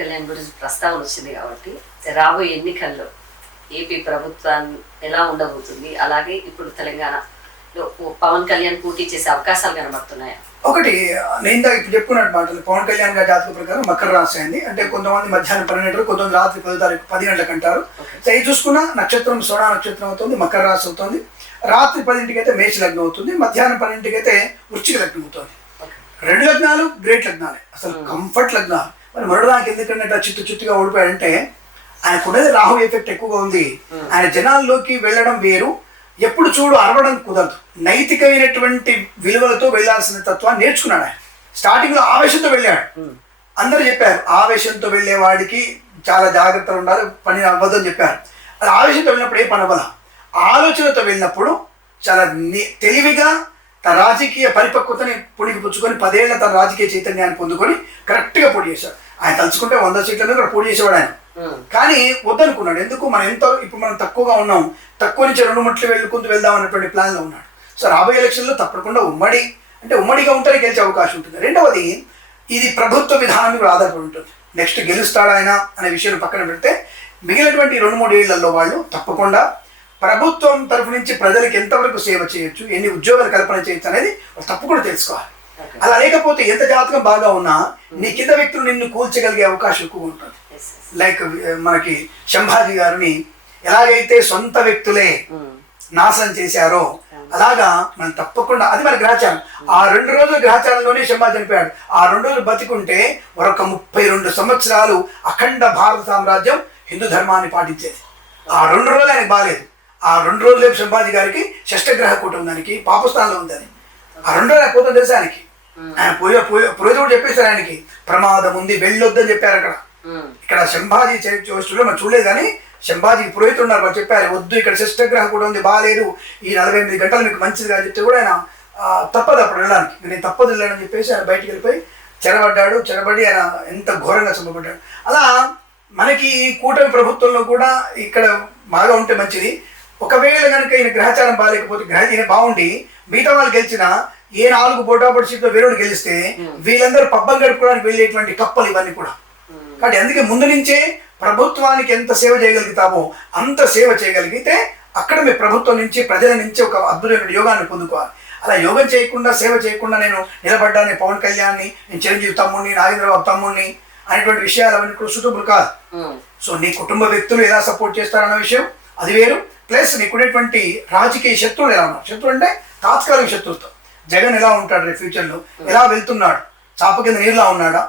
కళ్యాణ్ గురించి ప్రస్తావన వచ్చింది కాబట్టి రాబోయే ఎన్నికల్లో ఏపీ ప్రభుత్వాన్ని ఎలా ఉండబోతుంది, అలాగే ఇప్పుడు తెలంగాణలో పవన్ కళ్యాణ్ పోటీ చేసే అవకాశాలు కనబడుతున్నాయా? ఒకటి నేను ఇప్పుడు చెప్పుకున్నట్టు మాటలు, పవన్ కళ్యాణ్ గారి జాతక ప్రకారం మకర రాశి అయింది. అంటే కొంతమంది మధ్యాహ్నం 12 గంటలు, కొంతమంది రాత్రి 10 తారీఖు 10 గంటలకు అంటారు. సో ఇది చూసుకున్న నక్షత్రం సోడా నక్షత్రం అవుతుంది, మకర రాశి అవుతుంది. రాత్రి 10ంటికి అయితే మేష లగ్నం అవుతుంది, మధ్యాహ్నం 12ంటికి అయితే వృశ్చిక లగ్నం అవుతుంది. 2 లగ్నాలు గ్రేట్ లగ్నాలే, అసలు కంఫర్ట్ లగ్నాలు. మరి మరొకదానికి ఎందుకంటే చిత్తుగా ఓడిపోయాడంటే ఆయనకున్నది రాహు ఎఫెక్ట్ ఎక్కువగా ఉంది. ఆయన జనాల్లోకి వెళ్ళడం వేరు, ఎప్పుడు చూడు అరవడం కుదరదు. నైతికమైనటువంటి విలువలతో వెళ్లాల్సిన తత్వాన్ని నేర్చుకున్నాడు ఆయన. స్టార్టింగ్ లో ఆవేశంతో వెళ్ళాడు, అందరూ చెప్పారు ఆవేశంతో వెళ్ళేవాడికి చాలా జాగ్రత్తలు ఉండాలి, పని అవ్వదు అని చెప్పారు. అది ఆవేశంతో వెళ్ళినప్పుడు ఏ పని అవ్వదా, ఆలోచనతో వెళ్ళినప్పుడు చాలా తెలివిగా తన రాజకీయ పరిపక్వతని పుణికిపుచ్చుకొని 10 ఏళ్ల తన రాజకీయ చైతన్యాన్ని పొందుకొని కరెక్ట్గా పోటీ చేశాడు. ఆయన తలుచుకుంటే 100 సీట్ల మీద కూడా పోటీ చేసేవాడు ఆయన. కానీ వద్దనుకున్నాడు. ఎందుకు, ఇప్పుడు మనం తక్కువగా ఉన్నాం, తక్కువ నుంచి 2 ముట్లు వెళ్ళుకుంటూ వెళ్దాం అన్నటువంటి ప్లాన్లో ఉన్నాడు. సో రాబోయే ఎలక్షన్లో తప్పకుండా ఉమ్మడిగా ఉంటే గెలిచే అవకాశం ఉంటుంది. రెండవది, ఇది ప్రభుత్వ విధానం మీద ఆధారపడి ఉంటుంది. నెక్స్ట్ గెలుస్తాడా ఆయన అనే విషయాన్ని పక్కన పెడితే మిగిలినటువంటి 2-3 ఏళ్లలో వాళ్ళు తప్పకుండా ప్రభుత్వం తరఫు నుంచి ప్రజలకు ఎంతవరకు సేవ చేయొచ్చు, ఎన్ని ఉద్యోగాలు కల్పన చేయొచ్చు అనేది తప్పకుండా తెలుసుకోవాలి. అలా లేకపోతే ఎంత జాతకం బాగా ఉన్నా నీ కింద వ్యక్తులు నిన్ను కూల్చగలిగే అవకాశం ఎక్కువ ఉంటుంది. లైక్ మనకి సంభాజీ గారిని ఎలాగైతే సొంత వ్యక్తులే నాశనం చేశారో అలాగా మనం తప్పకుండా, అది మన గ్రహచారం. ఆ 2 రోజుల గ్రహచారంలోనే సంభాజీ చనిపోయాడు. ఆ 2 రోజులు బతికుంటే మరొక 32 సంవత్సరాలు అఖండ భారత సామ్రాజ్యం హిందూ ధర్మాన్ని పాటించేది. ఆ 2 రోజులు ఆయనకు బాగాలేదు. ఆ 2 రోజులు సంభాజీ గారికి షష్టగ్రహ కుటుంబానికి పాపస్థానంలో ఉందని. ఆ 2 రోజులు పోతుంది తెలుసు ఆయనకి. ఆయన పురోహితుడు చెప్పేశారు ఆయనకి ప్రమాదం ఉంది వెళ్ళొద్దని చెప్పారు. ఇక్కడ సంభాజీ చరిత్రలో మనం చూడలేదు, కానీ సంభాజీకి పురోహితుడు ఉన్నారు, వాళ్ళు చెప్పారు వద్దు, ఇక్కడ షష్టగ్రహ కూడా ఉంది, బాగాలేదు, ఈ 48 గంటలు మీకు మంచిదిగా చెప్తే కూడా ఆయన తప్పదు అప్పుడు వెళ్ళడానికి. నేను తప్పదు వెళ్ళానని చెప్పేసి ఆయన బయటికి వెళ్ళిపోయి చెరబడి ఆయన ఎంత ఘోరంగా చంపబడ్డాడు. అలా మనకి కూటమి ప్రభుత్వంలో కూడా ఇక్కడ బాగా ఉంటే మంచిది. ఒకవేళ కనుక ఈయన గ్రహచారం బాగాలేకపోతే ఈయన బాగుండి మిగతా వాళ్ళు గెలిచినా ఏ 4 పోటాపోటీ సీట్లో వేరేవాడు గెలిస్తే వీళ్ళందరూ పబ్బం గడుపుకోవడానికి వెళ్ళేటువంటి కప్పలు ఇవన్నీ కూడా. కాబట్టి అందుకే ముందు నుంచే ప్రభుత్వానికి ఎంత సేవ చేయగలుగుతామో అంత సేవ చేయగలిగితే అక్కడ మీ ప్రభుత్వం నుంచి ప్రజల నుంచి ఒక అద్భుతమైన యోగాన్ని పొందుకోవాలి. అలా యోగం చేయకుండా సేవ చేయకుండా నేను నిలబడ్డాను, పవన్ కళ్యాణ్ని, నేను చిరంజీవి తమ్ముడిని, నాగేంద్రబాబు తమ్ముడిని అనేటువంటి విషయాలు అవన్నీ కూడా సూటబుల్ కాదు. సో నీ కుటుంబ వ్యక్తులు ఎలా సపోర్ట్ చేస్తారన్న విషయం అది వేరు. ప్లస్ నీకునేటువంటి రాజకీయ శత్రువులు ఎలా ఉన్నారు, శత్రువు అంటే తాత్కాలిక శత్రుత్వం. జగన్ ఎలా ఉంటాడు రేపు ఫ్యూచర్లో, ఎలా వెళ్తున్నాడు, చాప కింద నీరులా ఉన్నాడా,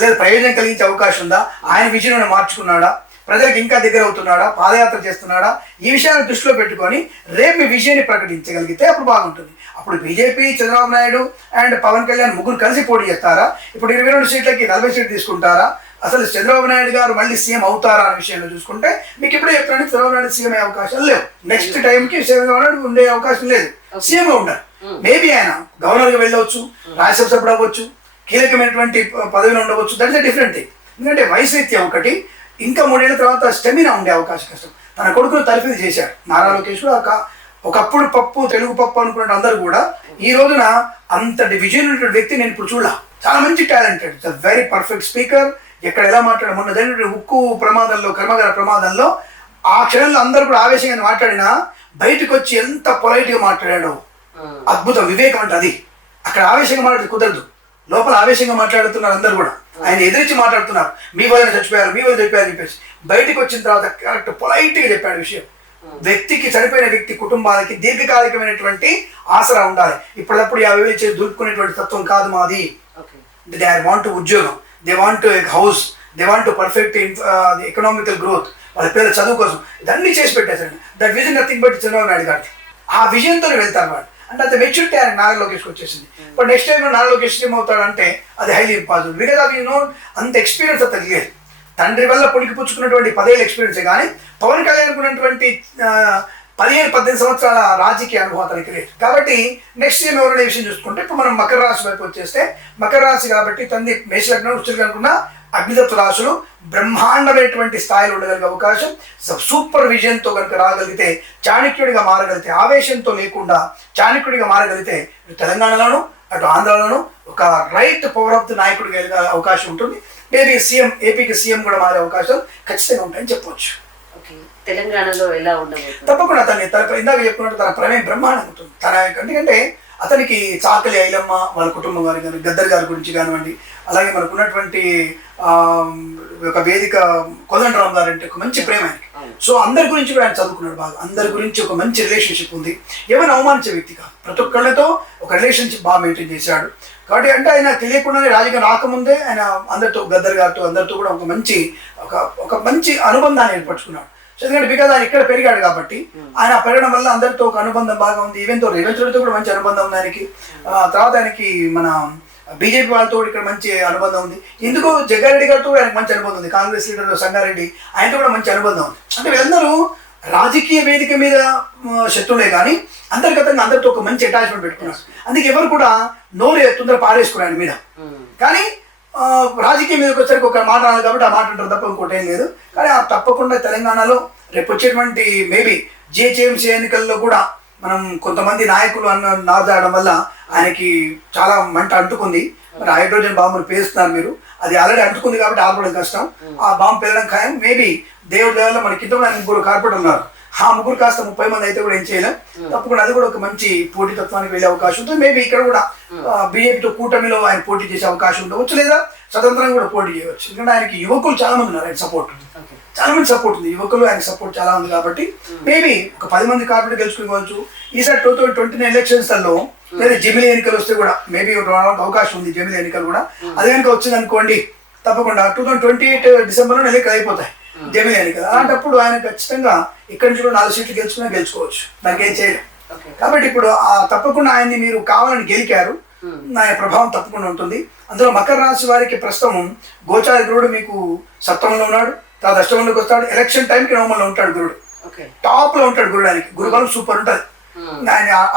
లేదా ప్రయోజనం కలిగించే అవకాశం ఉందా, ఆయన విజయం మార్చుకున్నాడా, ప్రజలకు ఇంకా దగ్గర అవుతున్నాడా, పాదయాత్ర చేస్తున్నాడా, ఈ విషయాన్ని దృష్టిలో పెట్టుకొని రేపు మీ విజయాన్ని ప్రకటించగలిగితే అప్పుడు బాగుంటుంది. అప్పుడు బీజేపీ, చంద్రబాబు నాయుడు అండ్ పవన్ కళ్యాణ్ ముగ్గురు కలిసి పోటీ చేస్తారా, ఇప్పుడు 22 సీట్లకి 40 సీట్లు తీసుకుంటారా, అసలు చంద్రబాబు నాయుడు గారు మళ్ళీ సీఎం అవుతారా అనే విషయంలో చూసుకుంటే మీకు ఇప్పుడే చెప్తాను, చంద్రబాబు నాయుడు సీఎం అయ్యే అవకాశం లేవు. నెక్స్ట్ టైంకి చంద్రబాబు నాయుడు ఉండే అవకాశం లేదు, సీఎంగా ఉండాలి. మేబీ ఆయన గవర్నర్గా వెళ్ళవచ్చు, రాజ్యసభ సభ్యుడు అవ్వచ్చు, కీలకమైనటువంటి పదవిలో ఉండవచ్చు. That is a different thing. ఎందుకంటే వయసు రీత్యా ఒకటి, ఇంకా 3 ఏళ్ల తర్వాత స్టెమినా ఉండే అవకాశం కష్టం. తన కొడుకును తలపిది చేశాడు నారా లోకేష్ కూడా. ఒకప్పుడు పప్పు తెలుగు పప్పు అనుకున్న అందరూ కూడా ఈ రోజున అంతటి విజయం ఉన్నటువంటి వ్యక్తి నేను ఇప్పుడు చూడాల. చాలా మంచి టాలెంటెడ్, వెరీ పర్ఫెక్ట్ స్పీకర్. ఎక్కడ ఎలా మాట్లాడ, మొన్న ఉక్కు ప్రమాదంలో, కర్మగార ప్రమాదంలో ఆ క్షణంలో అందరూ కూడా ఆవేశంగా మాట్లాడినా బయటకు వచ్చి ఎంత పొలైట్గా మాట్లాడాడో, అద్భుతం, వివేకం అంటే అది. అక్కడ ఆవేశంగా మాట్లాడితే కుదరదు, లోపల ఆవేశంగా మాట్లాడుతున్నారు అందరూ కూడా, ఆయన ఎదిరించి మాట్లాడుతున్నారు. మీ వల్ల చచ్చిపోయారు, మీ వల్ల చెప్పారు చెప్పేసి బయటకు వచ్చిన తర్వాత కరెక్ట్ పొలైట్గా చెప్పాడు విషయం. వ్యక్తికి, చనిపోయిన వ్యక్తి కుటుంబాలకి దీర్ఘకాలికమైనటువంటి ఆసరా ఉండాలి. ఇప్పుడప్పుడు 50,000 చేసి దూరుకునేటువంటి తత్వం కాదు మాది. దే వాంట్ ఉద్యోగం, they want house, they want perfect economical growth, వాళ్ళ పిల్లల చదువు కోసం ఇదన్నీ చేసి పెట్టేశాడు. That vision nothing but Chandrababu Naidu గారికి. ఆ విజయంతో వెళ్తారు వాళ్ళు. అంటే అంత మెచ్యూరిటీ ఆయన నారా లోకేష్కి వచ్చేసింది. But next time Nara Lokesh ఏమవుతాడంటే అది హైలీ ఇంపాసిబుల్. బికాజ్ అది అంత ఎక్స్పీరియన్స్ అంత లేదు. తండ్రి వల్ల పుణికిపుచ్చుకున్నటువంటి 10 ఏళ్ళ ఎక్స్పీరియన్సే కానీ పవన్ కళ్యాణ్ ఉన్నటువంటి 15-18 సంవత్సరాల రాజకీయ అనుభవం అతనికి లేదు. కాబట్టి నెక్స్ట్ టైం ఎవరైనా విషయం చూసుకుంటే ఇప్పుడు మనం మకర రాశి వైపు వచ్చేస్తే, మకర రాశి కాబట్టి తండ్రి మేషలగ్నం, వృశ్చిక అనుకున్న అగ్నిదత్త రాశులు బ్రహ్మాండమైనటువంటి స్థాయిలో ఉండగలిగే అవకాశం. సూపర్ విజన్తో కనుక రాగలిగితే, చాణక్యుడిగా మారగలిగితే, ఆవేశంతో లేకుండా చాణక్యుడిగా మారగలిగితే తెలంగాణలోను అటు ఆంధ్రాలోను ఒక రైట్ పవర్ ఆఫ్ ది నాయకుడిగా అవకాశం ఉంటుంది. మేబీ ఏపీకి సీఎం కూడా మారే అవకాశాలు ఖచ్చితంగా ఉంటాయని చెప్పవచ్చు. ఓకే, తెలంగాణలో ఎలా ఉండబోతుంది? తప్పకుండా తన ఇందాక చెప్పుకున్నట్టు తన ప్రమేయం బ్రహ్మాండంగా ఉంటుంది. ఎందుకంటే అతనికి చాకలి ఐలమ్మ వాళ్ళ కుటుంబం వారి కానీ గద్దర్ గారి గురించి కానివ్వండి, అలాగే మనకు ఉన్నటువంటి ఒక వేదిక కోదండరామ్ గారు అంటే ఒక మంచి ప్రేమ ఆయనకి. సో అందరి గురించి కూడా ఆయన చదువుకున్నాడు బాగా, అందరి గురించి ఒక మంచి రిలేషన్షిప్ ఉంది. ఏమైనా అవమానించే వ్యక్తి కాదు, ప్రతి ఒక్కళ్ళతో ఒక రిలేషన్షిప్ బాగా మెయింటైన్ చేశాడు. కాబట్టి అంటే ఆయన తెలియకుండానే రాజకీయం రాకముందే ఆయన అందరితో గద్దర్ గారితో అందరితో కూడా ఒక మంచి అనుబంధాన్ని ఏర్పరచుకున్నాడు. ఎందుకంటే బికాజ్ ఆయన ఇక్కడ పెరిగాడు కాబట్టి ఆయన పెరగడం వల్ల అందరితో ఒక అనుబంధం బాగా ఉంది. ఈవెన్తో రేవంత్ రెడ్డితో కూడా మంచి అనుబంధం ఉంది ఆయనకి. తర్వాత ఆయనకి మన బీజేపీ వాళ్ళతో ఇక్కడ మంచి అనుబంధం ఉంది. ఎందుకు జగ్గారెడ్డి గారితో కూడా ఆయనకు మంచి అనుబంధం ఉంది. కాంగ్రెస్ లీడర్ సంగారెడ్డి ఆయనతో కూడా మంచి అనుబంధం ఉంది. అంటే వీళ్ళందరూ రాజకీయ వేదిక మీద శత్రులే కానీ అంతర్గతంగా అందరితో ఒక మంచి అటాచ్మెంట్ పెట్టుకున్నారు. అందుకే ఎవరు కూడా నోరు తొందర పారేసుకున్నారు ఆయన మీద. కానీ రాజకీయం మీదకి వచ్చరికి ఒక మాట అనాలి కాబట్టి ఆ మాట అంటారు తప్ప ఇంకోటి ఏం లేదు. కానీ తప్పకుండా తెలంగాణలో రేపు వచ్చేటువంటి మేబీ జిహెచ్ఎంసీ ఎన్నికల్లో కూడా మనం కొంతమంది నాయకులు నాదాడడం వల్ల ఆయనకి చాలా మంట అంటుకుంది. మరి హైడ్రోజన్ బాంబును పేస్తున్నారు మీరు, అది ఆల్రెడీ అంటుకుంది కాబట్టి ఆపడం కష్టం. ఆ బాంబు పేలడం ఖాయం. మేబీ దేవుడి దేవల్ల మనకి ఇంత 3 కార్పొరేట్ ఉన్నారు. ఆ 3 కాస్త 30 మంది అయితే కూడా ఏం చేయలేం. తప్పకుండా అది కూడా ఒక మంచి పోటీతత్వానికి వెళ్ళే అవకాశం ఉంటుంది. మేబీ ఇక్కడ కూడా బీజేపీతో కూటమిలో ఆయన పోటీ చేసే అవకాశం ఉండవచ్చు, లేదా స్వతంత్రంగా కూడా పోటీ చేయవచ్చు. ఎందుకంటే ఆయనకి యువకులు చాలా మంది ఉన్నారు, ఆయన సపోర్ట్ చాలా మంది సపోర్ట్ ఉంది. యువకులు ఆయన సపోర్ట్ చాలా ఉంది కాబట్టి మేబీ ఒక 10 మంది కార్పొరేట్ గెలుచుకోవచ్చు. ఈసారి 2029 ఎలక్షన్స్లో లేదా జమిలీ ఎన్నికలు వస్తే కూడా మేబీ అవకాశం ఉంది. జమిలీ ఎన్నికలు కూడా అది కనుక వచ్చింది అనుకోండి, తప్పకుండా 2028 డిసెంబర్లో ఎన్నికలు అయిపోతాయి జమిలీ ఎన్నికలు. అలాంటప్పుడు ఆయన ఖచ్చితంగా ఇక్కడి నుంచి కూడా 4 సీట్లు గెలుచుకోవచ్చు, దానికి ఏం చేయలేదు. కాబట్టి ఇప్పుడు తప్పకుండా ఆయన్ని మీరు కావాలని గెలికారు, ఆయన ప్రభావం తప్పకుండా ఉంటుంది. అందులో మకర రాశి వారికి ప్రస్తుతం గోచార గురుడు మీకు సప్తమంలో ఉన్నాడు, తర్వాత అష్టమంలోకి వస్తాడు. ఎలక్షన్ టైంకి నవమంలో ఉంటాడు గురుడు, టాప్ లో ఉంటాడు గురుడు. ఆయనకి గురుబలం సూపర్ ఉంటుంది.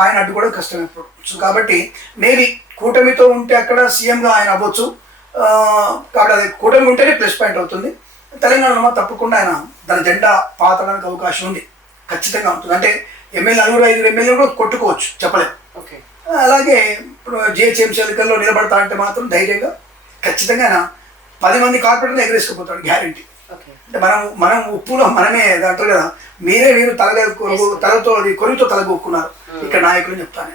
ఆయన అడ్డుకోవడం కష్టం ఇప్పుడు. సో కాబట్టి మేబీ కూటమితో ఉంటే అక్కడ సీఎంగా ఆయన అవ్వచ్చు. కాబట్టి అది కూటమి ఉంటేనే ప్లస్ పాయింట్ అవుతుంది. తెలంగాణలో తప్పకుండా ఆయన తన జెండా పాతడానికి అవకాశం ఉంది, ఖచ్చితంగా ఉంటుంది. అంటే ఎమ్మెల్యే 4-5 ఎమ్మెల్యేలు కూడా కొట్టుకోవచ్చు, చెప్పలేము. అలాగే ఇప్పుడు జిహెచ్ఎంసీ ఎన్నికల్లో నిలబడతా అంటే మాత్రం ధైర్యంగా ఖచ్చితంగా ఆయన 10 మంది కార్పొరేటర్ని ఎగరేసుకుపోతాడు, గ్యారంటీ. అంటే మనం ఉప్పులో మనమే అంటారు కదా, మీరు తలతో కొరువుతో తలగొక్కున్నారు ఇక్కడ నాయకులు చెప్తాను.